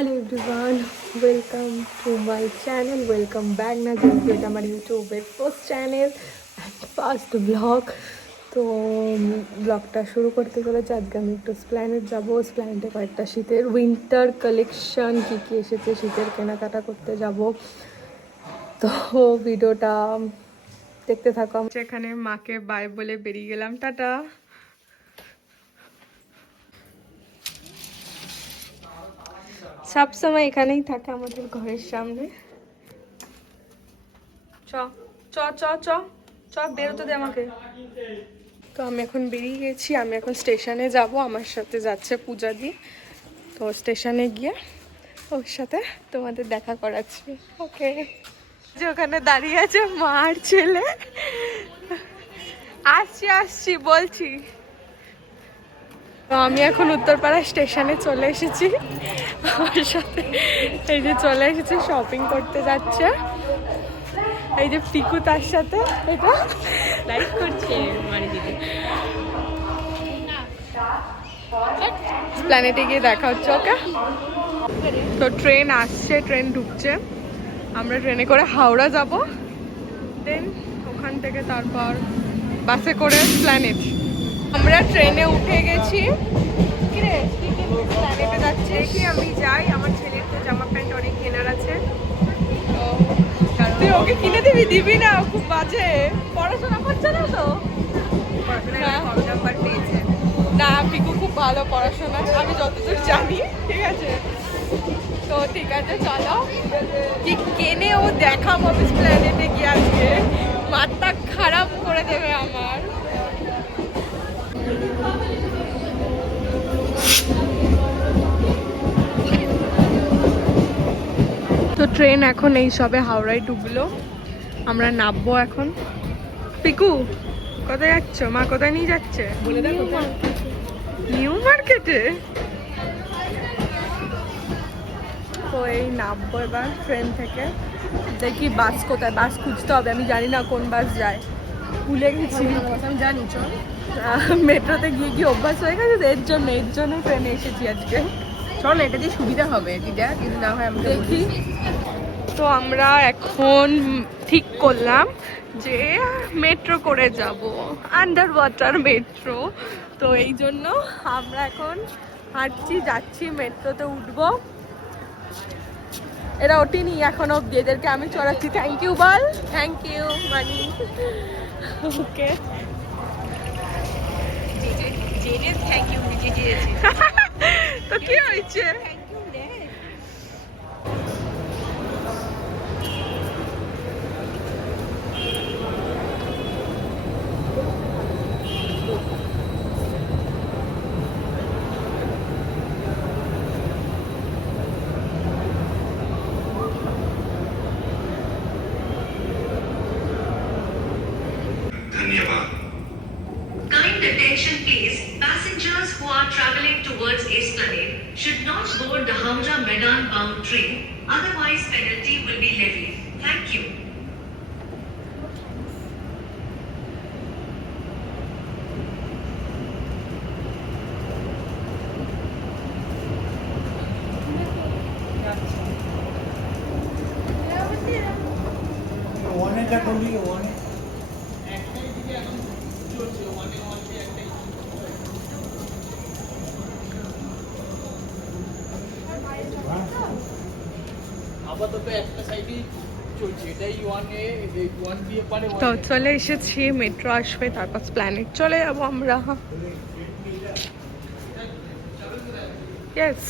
Hello everyone, welcome to my channel, welcome back. না যেহেতু এটা আমার ইউটিউবের first channel and first blog, তো ব্লগটা শুরু করতে চলেছে। আজকে আমি একটু স্প্ল্যানেট যাবো। স্প্ল্যানেটে কয়েকটা শীতের উইন্টার কালেকশন কী কী এসেছে শীতের কেনাকাটা করতে যাব। তো ভিডিওটা দেখতে থাকো। আমি এখানে মাকে বাই বলে বেরিয়ে গেলাম, টাটা। সবসময় এখানেই থাকে আমাদের ঘরের সামনে। চ চ চ চ চ বেরোতে দে আমাকে। তো আমি এখন বেরিয়ে গেছি, আমি এখন স্টেশনে যাব। আমার সাথে যাচ্ছে পূজাদি। তো স্টেশনে গিয়ে ওর সাথে তোমাদের দেখা করাচ্ছি। ওকে, যে ওখানে দাঁড়িয়ে আছে মার ছেলে। আসছি আসছি বলছি। তো আমি এখন উত্তরপাড়া স্টেশনে চলে এসেছি। আমার সাথে এই যে চলে এসেছি, শপিং করতে যাচ্ছে। এই যে পিকু তার সাথে এটা লাইক করছে মানে দিদি। প্ল্যানেটে গিয়ে দেখা হচ্ছে। ওকে, তো ট্রেন আসছে, ট্রেন ঢুকছে। আমরা ট্রেনে করে হাওড়া যাব, দেন ওখান থেকে তারপর বাসে করে প্ল্যানেট। আমরা ট্রেনে উঠে গেছি। কিরে প্ল্যানেটে যাচ্ছি, দেখি আমি যাই। আমার ছেলের তো জামা প্যান্ট অনেক কেনার আছে। তুই ওকে কিনে দিবি? দিবি না, খুব বাজে। পড়াশোনা করছে না তো, কম নাম্বার পেয়েছে না। পিকু খুব ভালো পড়াশোনা, আমি যতদূর জানি। ঠিক আছে, তো ঠিক আছে চলো কি কেনে ও দেখাবো। আমি প্ল্যানেটে গিয়ে আজকে মাথা খারাপ করে দেবে আমার। তো ট্রেন এখন এই সবে হাওড়ায় ঢুকলো, আমরা নামবো এখন। পিকু কোথায় যাচ্ছ? মা কোথায় নিয়ে যাচ্ছে বলে দাও। নিউ মার্কেটে। তো এই নামবো এবার ট্রেন থেকে। দেখি বাস কোথায়, বাস খুঁজতে হবে। আমি জানি না কোন বাস যায়, ভুলে গেছি। আমি জানি, চল। মেট্রোতে গিয়ে গিয়ে অভ্যাস হয়ে গেছে, এর জন্য ট্রেনে এসেছি আজকে। চল, এটা দিয়ে সুবিধা হবে, দিদা যদি না হয় আমি দেখি। তো আমরা এখন ঠিক করলাম যে মেট্রো করে যাব, আন্ডার ওয়াটার মেট্রো। তো এই জন্য আমরা এখন হাঁটছি, যাচ্ছি, মেট্রোতে উঠবো। এরা ওঠেনি এখন অব্দি, এদেরকে আমি চড়াচ্ছি। থ্যাংক ইউ বল, থ্যাংক ইউ মানি। ওকে, তো কি হয়েছে? Kind attention please. Passengers who are travelling towards Esplanade should not board the Howrah Medan bound train, otherwise penalty will be levied. Thank you. ওয়ানেটা করলি ওয়ানে আপাতত একটা সাইডই চলছে, এটাই ওয়ানে, ওয়ান দিয়ে পারে। তো চলে এসেছি, মেট্রো আসবে, তারপর প্ল্যানেট চলে যাবো আমরা। ইয়েস,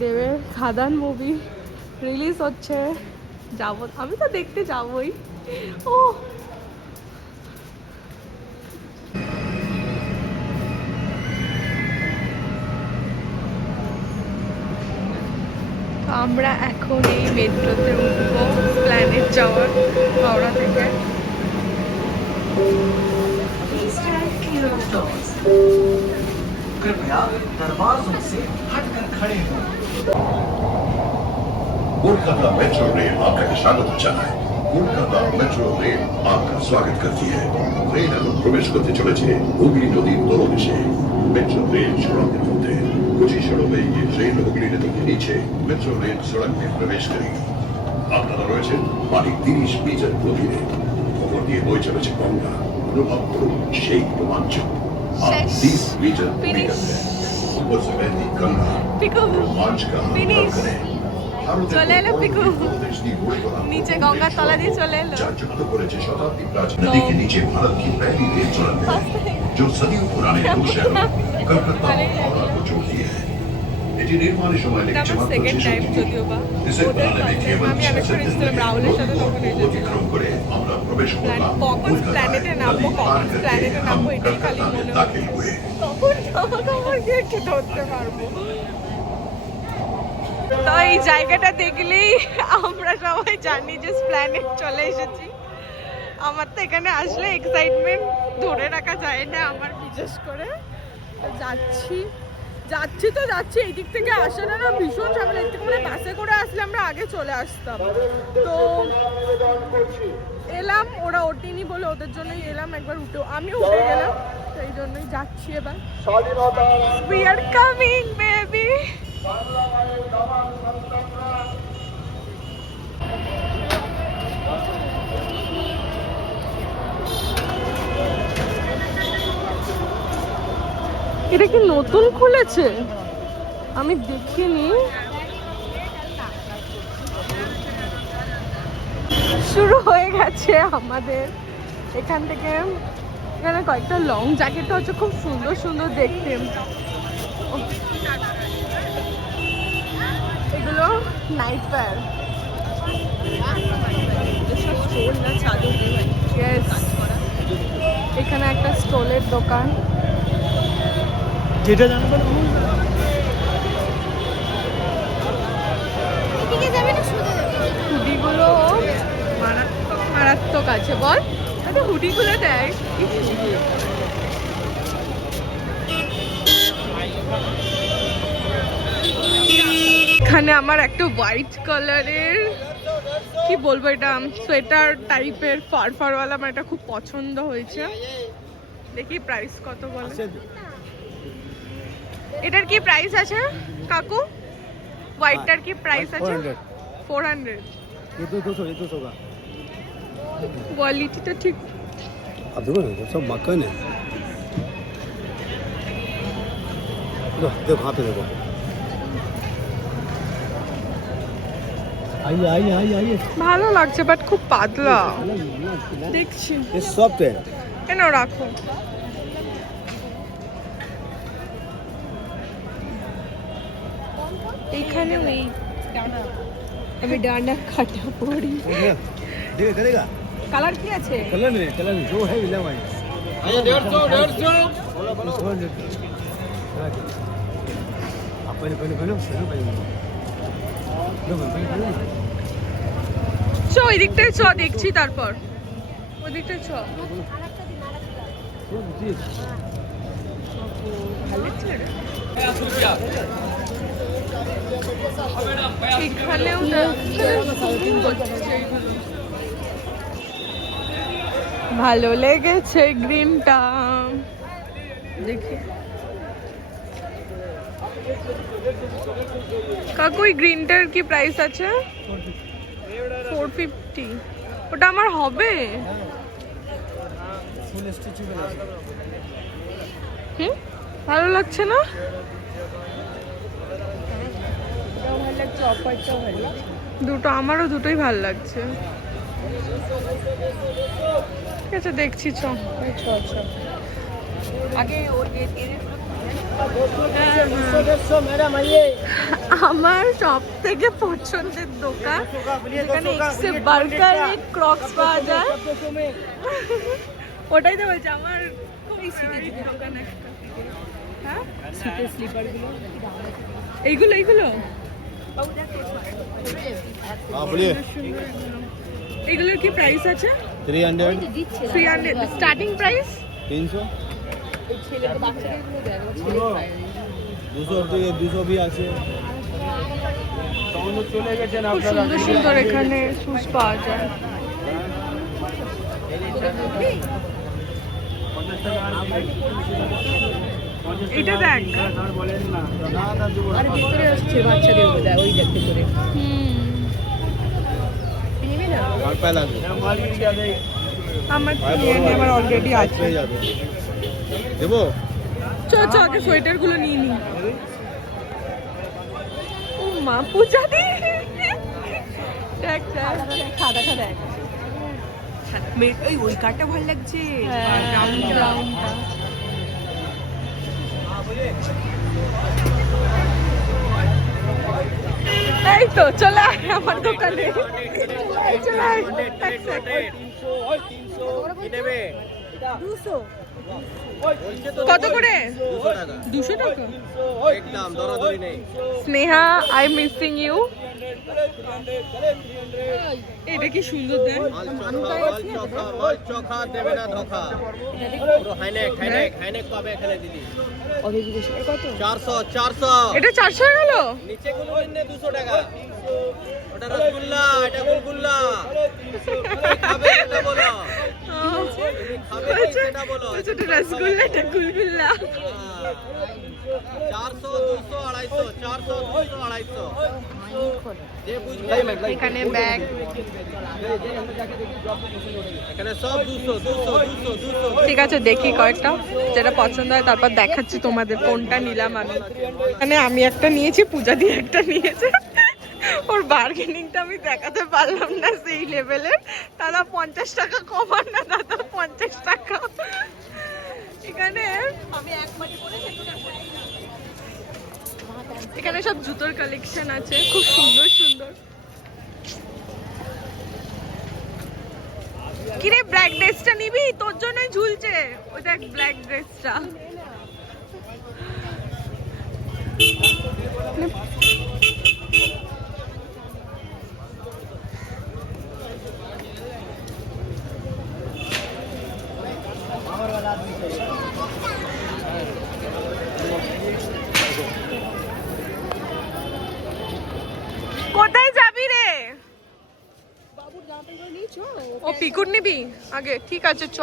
দেবের খাদান মুভি রিলিজ হচ্ছে, যাবো। আমি তো দেখতে যাবোই। ও আমরা এখন এই মেট্রোতে উঠবো প্ল্যানেট যাওয়ার, হাওড়া থেকে। कृपया दरवाजों से हटकर खड़े हों। कोलकाता मेट्रो रेल आपका स्वागत জানায়। কলকাতা মেট্রো রেল আপনার স্বাগত করছে। ট্রেন এখন প্রবেশ করতে চলেছে হুগলি নদীর তলদেশে। মেট্রো রেল সুরঙ্গের মধ্যে कुछ ही क्षणों में ये ट्रेन हुगली नदी के नीचे मेट्रो रेल सड़क में प्रवेश करेगी। আপনারা রয়েছেন পানি 30 মিটার গভীরে, খবর দিয়ে বয়ে চলেছে গঙ্গা। অনুভব করুন সেই রোমাঞ্চ। आप 30 मीटर Finish. निकल गए, ऊपर से बहती गंगा পিকু रोमांच का Finish. अनुभव करें। ভারতের চলে এলো পিকু। প্রদেশ দিয়ে গড়ে তোলা নিচে গঙ্গার তলা দিয়ে চলে এলো। যা যুক্ত করেছে শতাব্দী प्राचीन नदी के नीचे भारत की पहली रेल सुरंग है, जो सदियों पुराने दो शहरों कलकत्ता और हावड़ा को जोड़ती है। এটি নির্মাণের সময় এটা লেগেছে আমার মাত্র সেকেন্ড 63 টাইম দিন। যদিও বা इसे बनाने में केवल আমি একবার 6 दिन এসেছিলাম लगे। রাহুলের সাথে তখন নদী এসেছিলাম। অতিক্রম করে আমরা প্রবেশ করলাম কখন কলকাতায়। প্ল্যানেটে নামবো, নদী কখন পার करके প্ল্যানেটে हम নামবো এটাই খালি कलकत्ता में মনে दाखिल हुए। কখন জামা কাপড় দিয়ে একটু ধরতে পারবো। তো এই জায়গাটা দেখলেই আমরা সবাই জানি যে প্ল্যানেট চলে এসেছি। আমার তো এখানে আসলে এক্সাইটমেন্ট ধরে রাখা যায় না আমার, বিশেষ করে তো যাচ্ছি এই দিক থেকে আসাটা না ভীষণ ঝামেলা। এর থেকে মানে বাসে করে আসলে আমরা আগে চলে আসতাম। তো এলাম, ওরা ওঠেনি বলে ওদের জন্যই এলাম, একবার উঠে আমিও উঠে গেলাম, তো এই জন্যই যাচ্ছি এবার। We are coming baby. এটা কি নতুন খুলেছে? আমি দেখিনি। শুরু হয়ে গেছে আমাদের এখান থেকে। এখানে কয়েকটা লং জ্যাকেট হচ্ছে খুব সুন্দর সুন্দর দেখতে। এগুলো নাইট ওয়্যার। এখানে একটা স্টোলের দোকান। যেটা জানবেন হুডিগুলো মারাত্মক আছে, বল একটা হুডিগুলো দেয়। এখানে আমার একটা হোয়াইট কালারের কি বলবো, এটা সোয়েটার টাইপের ফারওয়ালা, আমার এটা খুব পছন্দ হয়েছে। দেখি প্রাইস কত বলে। এটার কি প্রাইস আছে কাকু? হোয়াইটটার কি প্রাইস আছে? 400। ये तो 200 का। কোয়ালিটি তো ঠিক। अब देखो ना सब मक्खन है। देखो वहाँ पे देखो। आइए आइए आइए आइए। ভালো লাগছে বাট খুব পাতলা দেখছি। ये सॉफ्ट है। কেন রাখো। এইখানে ওই আমি ডানা কাটা পড়ি। देगा करेगा। কালার কি আছে? कलर नहीं जो है मिला भाई। আচ্ছা 150 आप पहले চ ওই দিকটায় চ, দেখছি তারপর ওই দিকটায় চ। এখানেও ভালো লেগেছে গ্রিনটা দেখি। কাকু এই গ্রিনটার কি প্রাইস আছে? 450। ওটা আমার হবে? হুম, ভালো লাগছে না? দুটো আমারও দুটোই ভালো লাগছে। ঠিক আছে দেখছি চ। আমার সব থেকে পছন্দের দোকান যেখানে এক্সে বার্গার ক্রক্স পাওয়া যায়, ওটাই তো বলছি আমার খুবই স্মৃতি দোকান একটা। হ্যাঁ শীতের স্লিপারগুলো এইগুলো हाँ बोलिए। এগুলোর কি প্রাইস আছে? 300 300 স্টার্টিং প্রাইস। 300 200 भी আছে। চলে গেছেন খুব সুন্দর সুন্দর এখানে শুজ পাওয়া যায়। এটা দেখ। আর ভিতরে আসছে বাচ্চাদের বোধ হয় ওই দেখতে করে নিবি না আর পায়ে লাগবে আমার আমার অলরেডি আছে। পেয়ে যাবে দেবো চ চ আগে সোয়েটার গুলো নিয়ে নি। ও মা পূজা দি দেখ দেখ সাদাটা দেখ ওই কারটা ভালো লাগছে। এই তো চলে আয় আমার দোকানে, চলে আয়। এক second। 200 কত করে? 200 টাকা। একদম দরাদরি নেই স্নেহা, আই মিসিং ইউ। এটা কি সুন্দর দেখ। মাল চোখা দেবে না ধোকা পুরো হাইনেক পাবে এখানে দিদি কত 400 এটা 400 হয়ে গেল। নিচে গুলো নিলে 200 টাকা ওটা রসগোল্লা এটা গুলগুল্লা খাবে এটা বলো খাবে কি সেটা বলো এটা রসগোল্লা, এটা গুলগুল্লা। 400 200 250 400 200 250 যে বুঝবে এখানে ব্যাগ, এখানে সব 200 200 200 ঠিক আছে দেখি কয়েকটা যেটা পছন্দ হয় তারপর দেখাচ্ছি তোমাদের কোনটা নিলাম আমি। মানে আমি একটা নিয়েছি, পূজা দিয়ে একটা নিয়েছে। ওর বার্গেনিংটা আমি দেখাতে পারলাম না সেই লেভেলের। দাদা 50 টাকা কমান না দাদা, 50 টাকা। এখানে এখানে সব জুতোর কালেকশন আছে, খুব সুন্দর সুন্দর। কিরে ব্ল্যাক ড্রেসটা নিবি? তোর জন্যই ঝুলছে ওই দেখ ব্ল্যাক ড্রেসটা। কোথায় যাবি রে? ও পিকুর নিবি আগে? ঠিক আছে চ।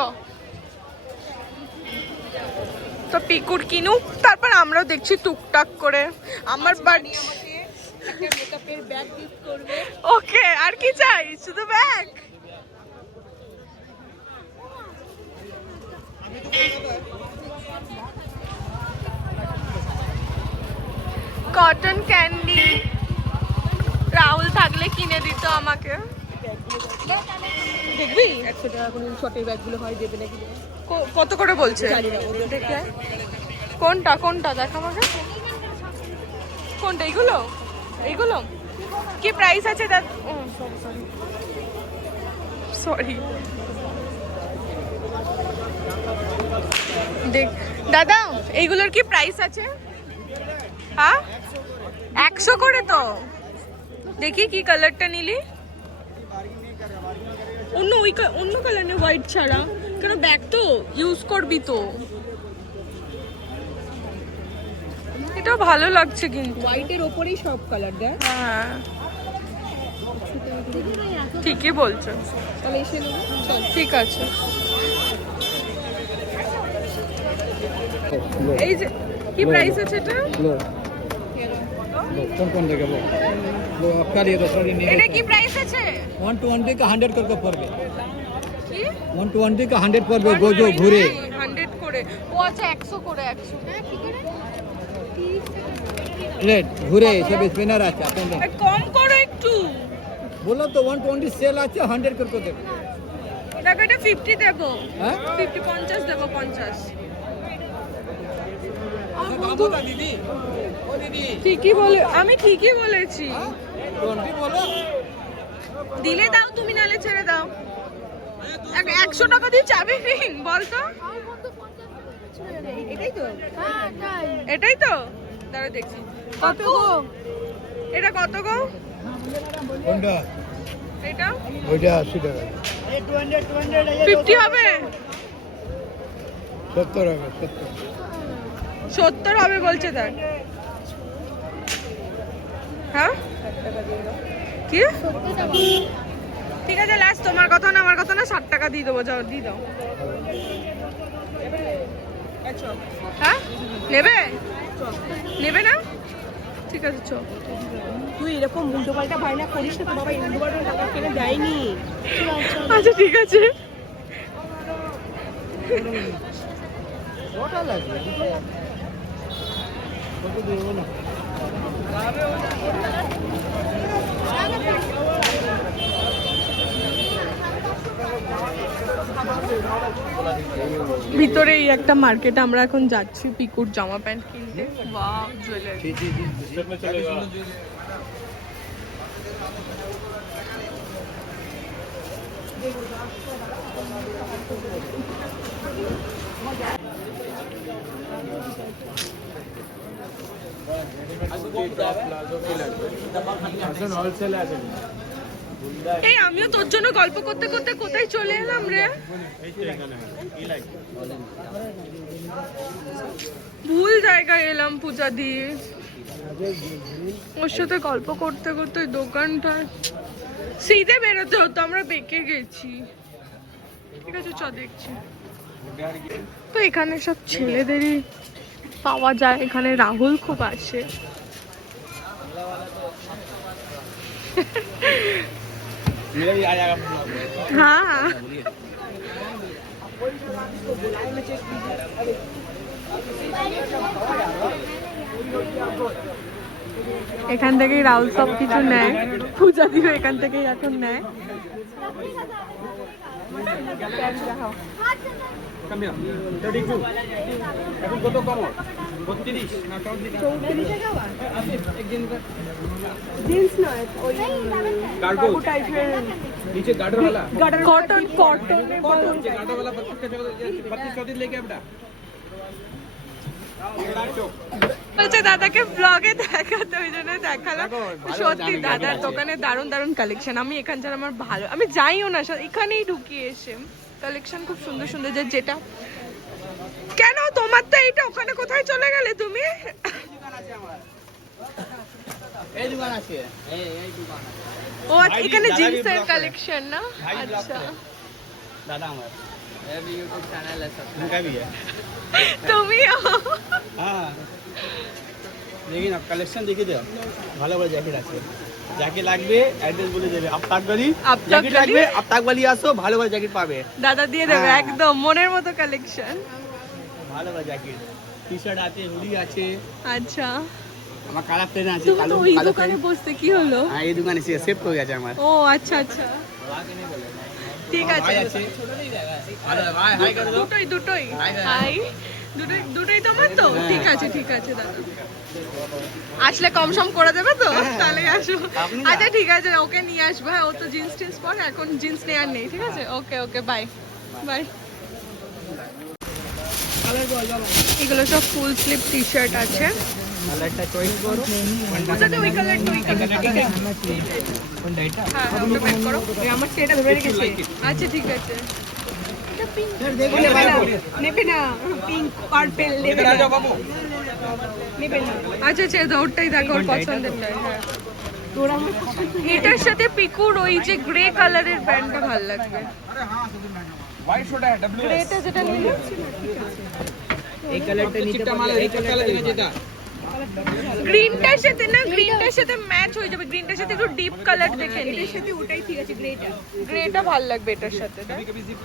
তো পিকুর কিনুক, তারপর আমরাও দেখছি টুকটাক করে। আমার বাড়ি মেকআপের ব্যাগ গিফট করবে ওকে, আর কি চাই? শুধু ব্যাগ? কটন ক্যান্ডি রাহুল থাকলে কিনে দিত আমাকে। দেখবি 100 টাকা করে শর্টের ব্যাগগুলো হয় দেবে নাকি কত করে বলছে? জানি না ওদের দেখে কোনটা কোনটা দেখ আমাকে। কোনটা? এইগুলো এইগুলো কি প্রাইস আছে? সরি দেখ দাদা, এইগুলোর কি প্রাইস আছে? হ্যাঁ 100 করে তো। দেখি কি কালারটা নিলি? অন্য কালার নেই, হোয়াইট ছাড়া। কেন ব্যাগ তো ইউজ করবি তো। এটা ভালো লাগছে কিন্তু। হোয়াইটের ওপরেই সব কালার দেখ হ্যাঁ ঠিকই বলছো। তাহলে এসে নেবো চল ঠিক আছে। এই যে কি প্রাইস আছে এটা? कौन देगा वो आपका लिए दूसरा दिन এটা কি প্রাইস আছে? 120 का 100 करके पर गए কি 120 का 100 पर गए गोजो घूरे 100 করে। ও আচ্ছা 100 করে 100। रेड घूरे सब स्पिनर আছে আপনাদের কম করো একটু। बोलो तो 120 सेल আছে 100 करके देबो দেখো এটা 50 দেবো। হ্যাঁ 50 50 দেবো 50। बाबू का दीदी ओ दीदी ঠিকই বলে, আমি ঠিকই বলেছি। कौन भी बोलो দিলে দাও তুমি, নালে ছেড়ে দাও। 100 টাকা দিয়ে চাবি রিং বল তো। এটাই তো এটাই তো, দাঁড়া দেখছি কত গো। এটা কত গো? কোনটা এটা ওইটা 80 টাকা 50 হবে? 70 হবে 70 70 হবে বলছে তার। হ্যাঁ কি? ঠিক আছে লাস্ট, তোমার কথা না আমার কথা না, 60 টাকা দিয়ে দেবো। যাও দিয়ে দাও। হ্যাঁ নেবে নেবে না ঠিক আছে চ তুই এরকম উল্টো পাল্টা বায়না করিস না, তো বাবা উল্টো পাল্টা টাকা কিনে দেয়নি। আচ্ছা ঠিক আছে কটা লাগবে? কত দেবো না? ভিতরে এই একটা মার্কেটে আমরা এখন যাচ্ছি পিকুর জামা প্যান্ট কিনতে। Wow jewellery. এই আমিও তোর জন্য গল্প করতে করতে কোথায় চলে এলাম রে, ভুল জায়গায় এলাম পূজা দিয়ে। ওর সাথে গল্প করতে করতে দোকানটা সিধে বেরোতে হতো, আমরা বেঁকে গেছি। ঠিক আছে চ দেখছি। তো এখানে সব ছেলেদেরই পাওয়া যায়, এখানে রাহুল খুব আসে। হ্যাঁ এখান থেকেই রাহুল সব কিছু নেয়, পূজা দিও এখান থেকেই এখন নেয়। এখন কত কম? 32 না 34 জিন্স নয়, ওই कार्गो টাইপের नीचे गार्डर वाला কটন কটন कॉटन से गार्डर वाला 32 लेके बेटा। বলছে দাদাকে ব্লগে দেখাতে, ওই জন্য দেখালাম। সত্যি দাদার দোকানে দারুণ দারুণ কালেকশন। আমি এখানকার আমার ভালো, আমি যাইও না, এখানেই ঢুকিয়ে এসে কালেকশন খুব সুন্দর সুন্দর। যেটা কেন তোমার তো এইটা, ওখানে কোথায় চলে গেলে তুমি? এই দোকান আছে, এই দোকান ও আচ্ছা, এখানে জিন্সের কালেকশন না? আচ্ছা दादा हमारा ये भी यूट्यूब चैनल है, सब उनका भी है। তুমিও? हाँ लेकिन अब कलेक्शन देखिए तो ভালো ভালো জ্যাকেট আছে, যাকে লাগবে অ্যাড্রেস বলে দেবে। আপতাকবালি জ্যাকেট লাগবে, আপতাকবালি আসো, ভালো ভালো জ্যাকেট পাবে। দাদা দিয়ে দেবে হ্যাঁ। একদম মনের মতো কালেকশন। ভালো ভালো জ্যাকেট, টি শার্ট আছে, হুডি আছে, আচ্ছা আমার কালার পেন আছে, তুমি তো কালো ওই কালো দোকানে পেন। বসতে কি হলো? হ্যাঁ এই দোকানে সেভ হয়ে গেছে আমার। ও আচ্ছা আচ্ছা ঠিক আছে। ভাই আছে, আরে ভাই হাই করে দাও। দুটোই দুটোই হাই, দুটোই তোমার তো? ঠিক আছে ঠিক আছে দাদা, আসলে কম সম করে দেবে তো? তাহলে আসো। আপনি না। আচ্ছা ঠিক আছে, ওকে নিয়ে আসবো। হ্যাঁ ও তো জিন্স টিন্স পরে, এখন জিন্স নেওয়ার নেই। ঠিক আছে ওকে ওকে বাই বাই। এগুলো সব ফুল স্লিভ টি শার্ট আছে। কালারটা চয়েস করো, ওটাতে ওই কালারটা, ওই কালারটা কোনটা এটা? হ্যাঁ হ্যাঁ ওটা প্যাক করো। আমার সেটা ধরে রেখেছে। আচ্ছা ঠিক আছে। নেবে না, পিঙ্ক পার্পল নেবে इधर आ না, जाओ बाबू। নেবে না। আচ্ছা আচ্ছা ওটাই দেখো, ওর পছন্দেরটাই। হ্যাঁ তোর আমার পছন্দ। এটার সাথে পিকুর ওই যে গ্রে কালারের প্যান্টটা ভালো লাগবে। व्हाइट छोटा है डब्ल्यू এটা যেটা নিলে এই কালারটা নিতে चिट्टा माल পারলে है चिट्टा लगे जेटा গ্রিনটার সাথে না, গ্রিনটার সাথে ম্যাচ হয়ে যাবে। গ্রিনটার সাথে একটু ডিপ কালার দেখে নি, এটার সাথে ওটাই ঠিক আছে, গ্রেটা। গ্রেটা ভালো লাগবে এটার সাথে। कभी कभी जिप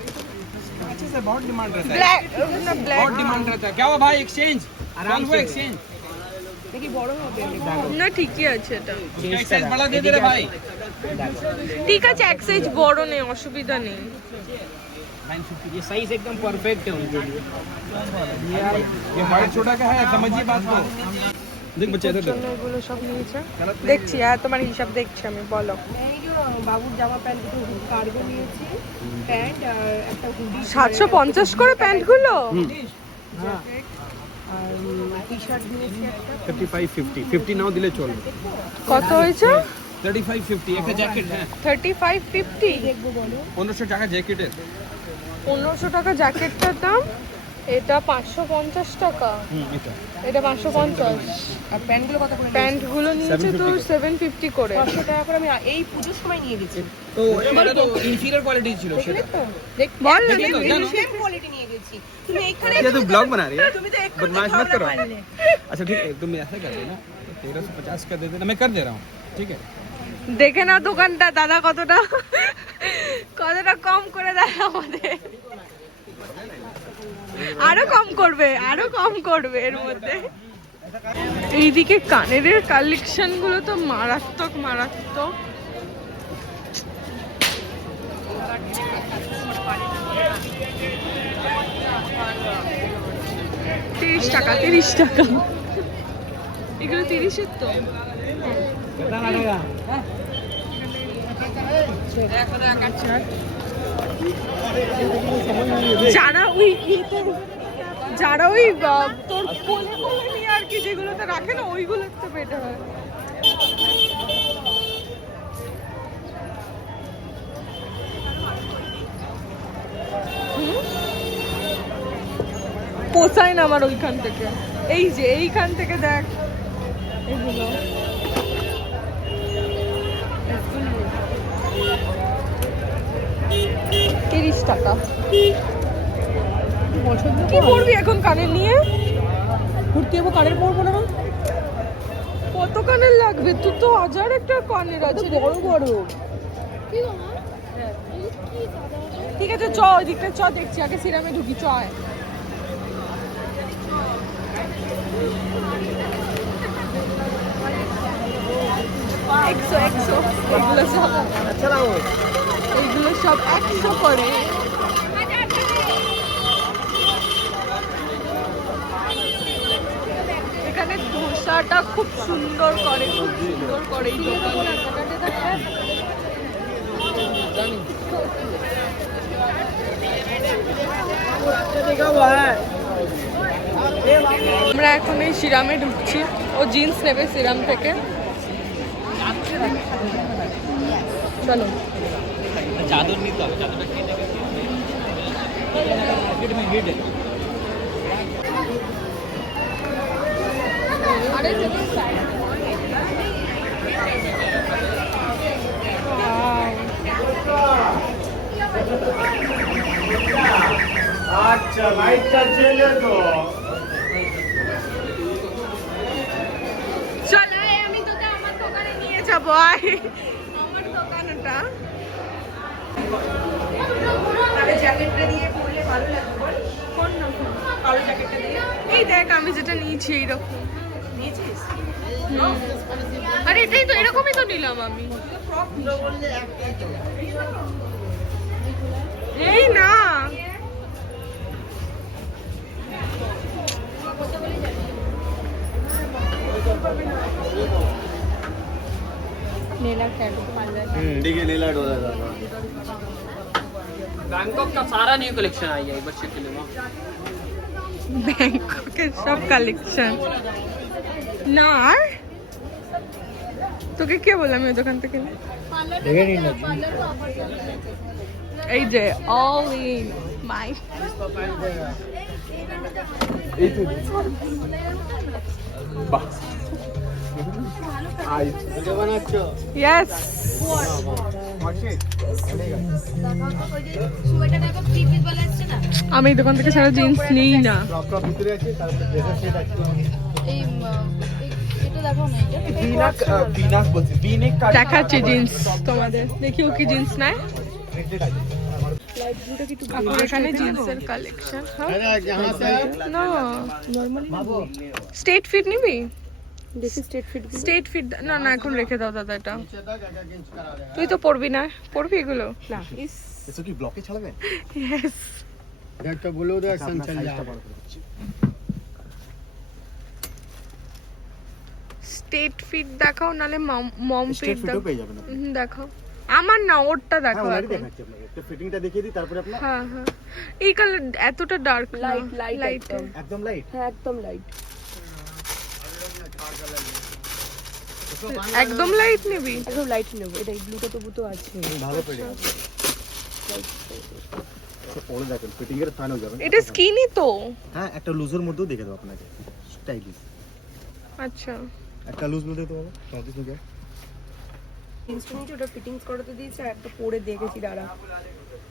अच्छे से बहुत डिमांड रहता है, ব্ল্যাক না ব্ল্যাক बहुत डिमांड रहता है। क्या हुआ भाई, एक्सचेंज आराम से एक्सचेंज। দেখি বড় হবে। না ঠিকই আছে এটা। एक साइज बड़ा दे दे रे भाई। ঠিক আছে এক সাইজ বড় নেই, অসুবিধা নেই। 950 ये साइज एकदम परफेक्ट है उनके लिए। ये व्हाइट छोटा का है, समझिए बात को। देख बच्चे इधर জন্য এগুলো সব নিয়েছে, দেখছি। আর তোমার হিসাব দেখছি আমি, বলো। এই যে বাবুর জামা প্যান্ট দুটো কার্গো নিয়েছি, প্যান্ট আর একটা হুডি, 750 করে প্যান্টগুলো? আর টি শার্ট নিয়েছি একটা। 35 50 50 নাও দিলে চলবে। কত হয়েছে? 35 50 একটা জ্যাকেট है, 35 50। দেখবো বলো। 1500 টাকা জ্যাকেট है। 1500 টাকা জ্যাকেটটার দাম। এটা 550 টাকা, এটা এটা 550। আর প্যান্টগুলো কত করে? প্যান্টগুলো নিয়েছে তো 750 করে। 500 টাকা করে আমি এই পুজোর সময় নিয়ে গেছি। তো এটা তো ইনফিরিয়র কোয়ালিটি ছিল দেখলে তো? বল না, দেখলে তো, জানো? সেম কোয়ালিটি নিয়ে গেছি। তুমি এইখানে ये तो ब्लॉग बना रही है তুমি তো একটু बदमाश मत करो। अच्छा ठीक है, तुम ऐसा कर देना 1350 का दे देना, मैं कर दे रहा हूँ, ठीक है। দেখে না দোকানটা দাদা কতটা কম করে দেয় আমাদের। আরো কম করবে এর মধ্যে। এইদিকে কানের কালেকশন গুলো তো মারাত্মক। 30 টাকা। এগুলো 30-এর তো। যারা ওই তোর কোলে নিয়ে আর কি যেগুলোতে রাখে না, ওইগুলো একটু বেটার হয়। পোষায় না আমার ওইখান থেকে। এই যে এইখান থেকে দেখ এগুলো। 30 টাকা। কি করবি এখন কানের নিয়ে? ঘুরতে যাবো, কানের পরবো না। কত কানের লাগবে? তুই তো 1000 একটা কানের আছে রে। বড় ঠিক আছে চ, ওই দিকটা চ, দেখছি আগে সিরামে ঢুকি, চ আয়। একশো এগুলো সব 100 করে। এখানে ধোসাটা খুব সুন্দর করে এই দোকানে। আমরা এখন এই সিরামে ঢুকছি। ও জিন্স নেবে সিরাম থেকে। চলো। চাদর নিতে হবে, চাদরটা কিনে নেবে। अच्छा लाइट का चले तो চল আয়, আমি তোকে আমার দোকানে নিয়ে যাবো। আয় আমার দোকানটা। আরে জ্যাকেটটা দিয়ে পরলে ভালো লাগবে বল। কোন রকম? কালো জ্যাকেটটা দিয়ে এই দেখ আমি যেটা নিয়েছি এইরকম। নিয়েছিস? আরে এটাই তো, এরকমই তো নিলাম আমি। এই না नीला टैटू पार्लर। देखिए नीला डोला था। बैंकॉक का सारा न्यू कलेक्शन आई है बच्चे के लिए। ব্যাংককের সব কালেকশন না। আর তোকে কে বললাম ওই দোকান থেকে নে? এই যে অল ইন মাই। এই তো বাহ আই ভিডিও বানাচ্ছো? ইয়েস। আমি এই দোকান থেকে সারা জিন্স নিই না। প্রপ ভিতরে আছে, তারপর ড্রেসের সেট আছে। বিনাক বলছি, বিনেক কাট দেখাচ্ছি জিন্স তোমাদের, দেখি ও কি জিন্স নেয়। এখানে জিন্সের কালেকশন। না স্ট্রেট ফিট নিবি? দেখি স্ট্রেট ফিট না না, এখন রেখে দাও দাদা। এটা তুই তো পরবি না, পরবি এগুলো? না ইস এসো কি ব্লকে চালাবে? ইয়েস। একটা বলে দাও, একদম চল যা। স্ট্রেট ফিট দেখাও, নালে মম ফিট স্ট্রেট ফিটও পেয়ে যাবেন আপনি। দেখাও। আমার না, ওরটা হ্যাঁ দেখাও ওনারই এখন। দেখাচ্ছি আপনাকে, একটা ফিটিংটা দেখিয়ে দিই, তারপরে আপনার হ্যাঁ হ্যাঁ, এই কালার এতটা ডার্ক না, লাইট লাইট। একদম লাইট। হ্যাঁ একদম লাইট। একদম লাইট নিবি? একদম লাইট নেব। এটা ব্লুটা তবু তো আছে। ভালো পেয়ে যাবেন। পরে দেখেন ফিটিং এর স্থানেও যাবেন। এটা স্কিনি তো। হ্যাঁ একটা লুজের মধ্যেও দেখে দেবো আপনাকে, স্টাইলিশ আচ্ছা একটা লুজ মধ্যে দেবো 34 থেকে। জিন্সটা নিয়েছি, ওটা ফিটিংস করাতে দিয়েছি, আর একটা পরে দেখেছি দাঁড়া।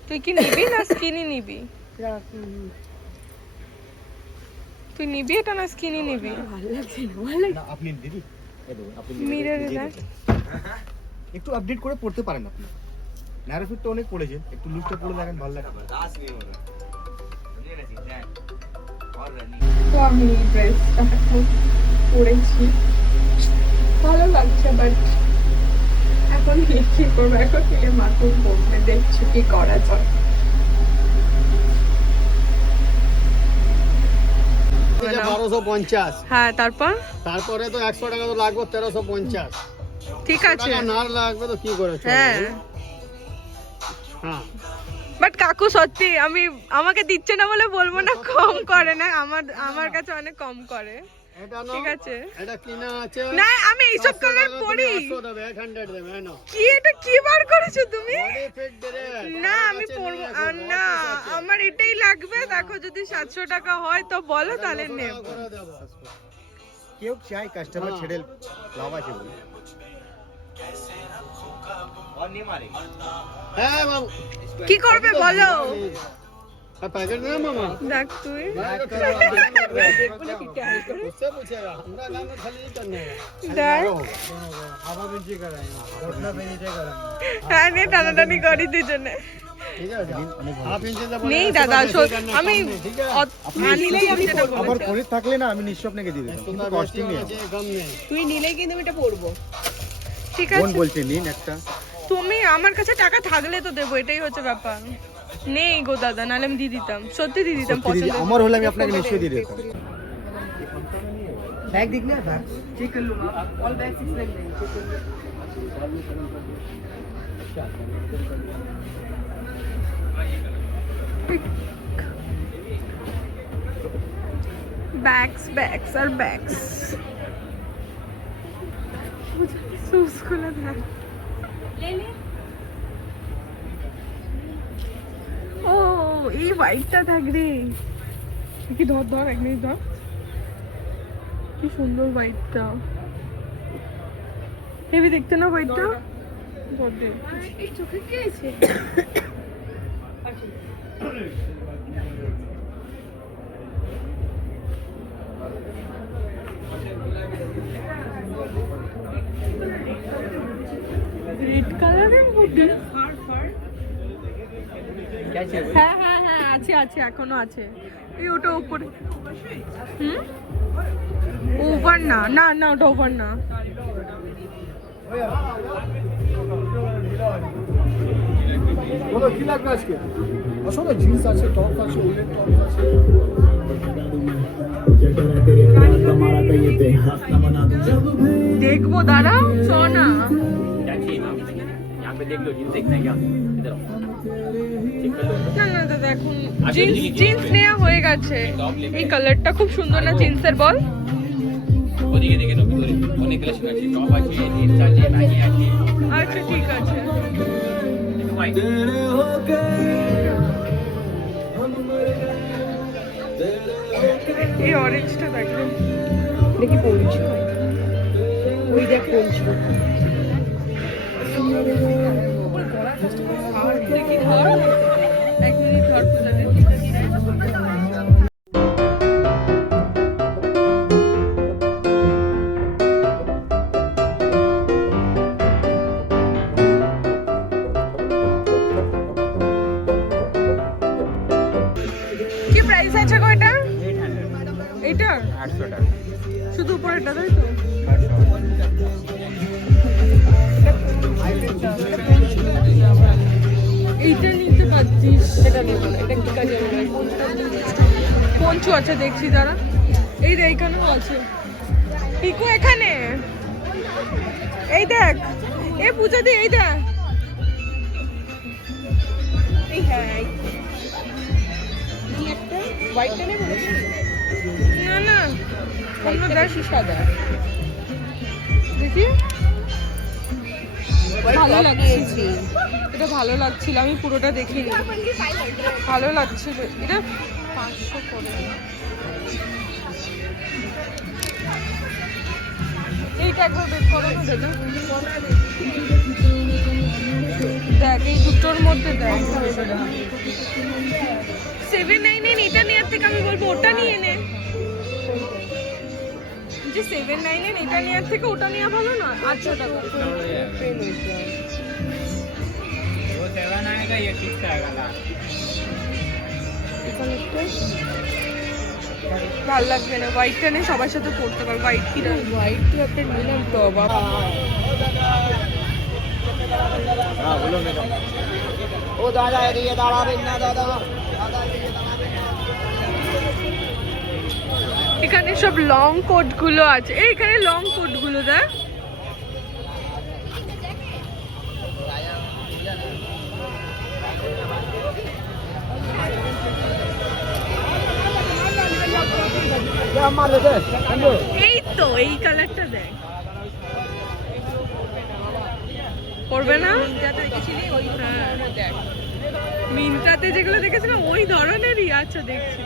তুই কি নিবি না স্কিনি নিবি? দাঁড়া, তুই নিবি এটা না স্কিনি নিবি? ভালো লাগছে না, ভালো লাগছে। না আপনি দিদি এই দেখুন, আপনি মিররে দেখ। একটু আপডেট করে পড়তে পারেন আপনি। ন্যারো ফিটটা অনেক পড়েছে, একটু লুজটা পড়ে দেখেন ভালো লাগবে। তো আমি ড্রেসটা এখন পরেছি, ভালো লাগছে, বাট এখন কি করবো, এখন থেকে মাথুর পড়বে, দেখছি কি করা যায়। এটা 1250, হ্যাঁ তারপর তারপরে তো 100 টাকা তো লাগবে, 1350 ঠিক আছে। টাকা না লাগবে তো কি করে চলবে? হ্যাঁ হ্যাঁ বাট কাকু সত্যি আমাকে দিচ্ছে না বলে বলবো না, কম করে না, আমার কাছে অনেক কম করে। এটা না, ঠিক আছে এটা কিনা আছে না, আমি এইসব কালার পরি। 800 দেবে, 800 দেবে না। কি এটা কি বার করেছো তুমি? বডি ফিট ড্রেস না আমি পরবো না, আমার এটাই লাগবে। দেখো যদি 700 টাকা হয় তো বলো, তাহলে নেব। করে দেবো। কেউ চাই কাস্টমার হ্যাঁ। ছেড়ে লাভ আছে বলে। হ্যাঁ বাবু, কি করবে বলো? আর প্যাকেট না মামা, দেখ তুই उससे पूछेगा हमरा गांव में खाली नहीं करने है। দেখ, हवा बिंची कराएंगे, घोटना पे नीचे कराएंगे। হ্যাঁ নিয়ে টানাটানি করি দুজনে। ठीक है हाफ इंच से নেই দাদা, আমি আনিলেই আমি যেটা আমার বলেছি। ফোনে থাকলে না আমি নিশ্চয় আপনাকে দিয়ে দিতাম, কিন্তু কস্টিং নেই। कम नहीं। তুই নিলেই কিন্তু আমি এটা পরবো। ঠিক কোন আছে, বলছে নিন একটা। তুমি আমার কাছে টাকা থাকলে তো দেবো, এটাই হচ্ছে ব্যাপার। নেই গো দাদা, নাহলে আমি দিয়ে দিতাম, সত্যি দিয়ে দিতাম। সত্যি দিদি, পছন্দ আমার হলে আমি আপনাকে নিশ্চয়ই দিয়ে দিতাম। बैग देखना है, बैग चेक कर लूंगा, ऑल बैग 6 बैग नहीं चेक कर लूंगा। बैग्स और बैग्स शूज खुला था। ও এই হোয়াইটটা থাক রে, কি ধর ধর এক মিনিট ধর, কি সুন্দর হোয়াইটটা, হেভি দেখতে না হোয়াইটটা? ধর দে। এই চোখে কি আছে? রেড কালারের মধ্যে হ্যাঁ হ্যাঁ হ্যাঁ আছে আছে, এখনো আছে। এই ওটা উপরে, ওভার না না না, ওটা ওভার না। বলো কি লাগবে আজকে? আসলে জিন্স আছে, টপ আছে, উলের টপ আছে। দেখবো দাঁড়া, চ না। না না দাদা, এখন জিন্স নেওয়া হয়ে গেছে। এই কালারটা খুব সুন্দর না জিন্সের, বল? আচ্ছা ঠিক আছে। এই অরেঞ্জটা দেখো, দেখি পরছি, ওই দেখ পরছি। দেখি ধর, এক মিনিট ধর পূজাতে। কি প্রাইস আছে গো এটা? এটা 800 টাকা। শুধু উপরেটা, তাই তো? এইটা নিতে পারছিস, এটা নেব না, এটা কি কাজে হবে? পঞ্চু আছে দেখছি দাঁড়া, এই রে এইখানেও আছে। পিকু এখানে, এই দেখ, এ পূজা দি এই দেখ। এই হ্যাঁ, এই একটা হোয়াইটটা নেব নাকি? না না অন্য দেখ, সাদা। দেখি ভালো লাগছে, এটা ভালো লাগছিল, আমি পুরোটা দেখিনি, ভালো লাগছিল। এটা 500 করে। এইটা একবার বের করো না দাদা। দেখ এই দুটোর মধ্যে দেখ 799 এটা নেওয়ার থেকে আমি বলবো ওটা নিয়ে নে। যে 799 এটা নেওয়ার থেকে ওটা নেওয়া ভালো না? 800 টাকা। ভাল লাগবে না, হোয়াইটটা নিয়ে সবার সাথে পড়তে পারবো। হোয়াইট কি হোয়াইট তো একটা নিলাম তো আবার। হ্যাঁ বলো ম্যাডাম। ও দাদা এদিকে দাঁড়াবেন না দাদা। এখানে সব লং কোট গুলো আছে, এইখানে লং কোট গুলো দেখ। এই তো এই কালারটা দেখ, পড়বে না? মিন্ত্রাতে যেগুলো দেখেছিলাম ওই ধরনেরই। আচ্ছা দেখছি,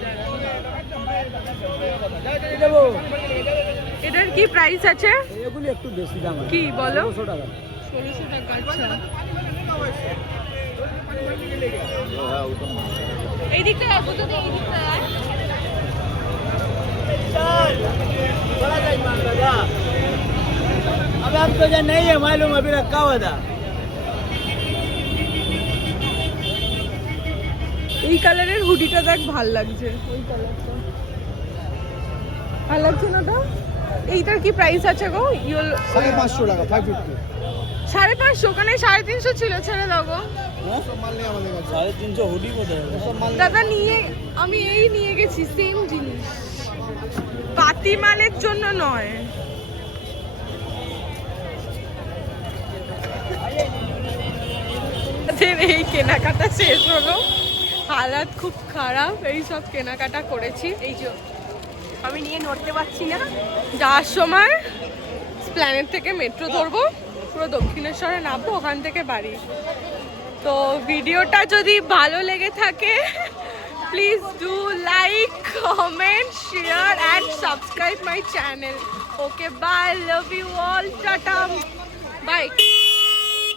এটার কি প্রাইস আছে? এগুলি একটু বেশি দাম আছে। কি বলো? 1600 টাকা। 1600 টাকা। আচ্ছা এই দিকটা আসবো তো, এই দিকটা আয়। चला जाए मान दादा। अब आपको जो नहीं है मालूम अभी रखा हुआ था। এই কালারের হুডিটা দেখ, ভাল লাগছে। ওই কালারটা ভাল লাগছে না? ওটা এইটার কি প্রাইস আছে গো? 550 টাকা, 550। 550, ওখানে 350 ছিল, ছেড়ে দাও গো। সব মাল নেই আমাদের কাছে। 350 হুডি কোথায়? সব মাল দাদা নিয়ে আমি এই নিয়ে গেছি, সেম জিনিস, পাতি মানের জন্য নয়। এই কেনাকাটা শেষ হলো, হালাত খুব খারাপ, এই সব কেনাকাটা করেছি। এই যে আমি নিয়ে নড়তে পারছি না। যাওয়ার সময় প্ল্যানেট থেকে মেট্রো ধরবো, পুরো দক্ষিণেশ্বরে নামবো, ওখান থেকে বাড়ি। তো ভিডিওটা যদি ভালো লেগে থাকে please do like, comment, share and subscribe my channel. Okay, bye, love you all, tata, bye.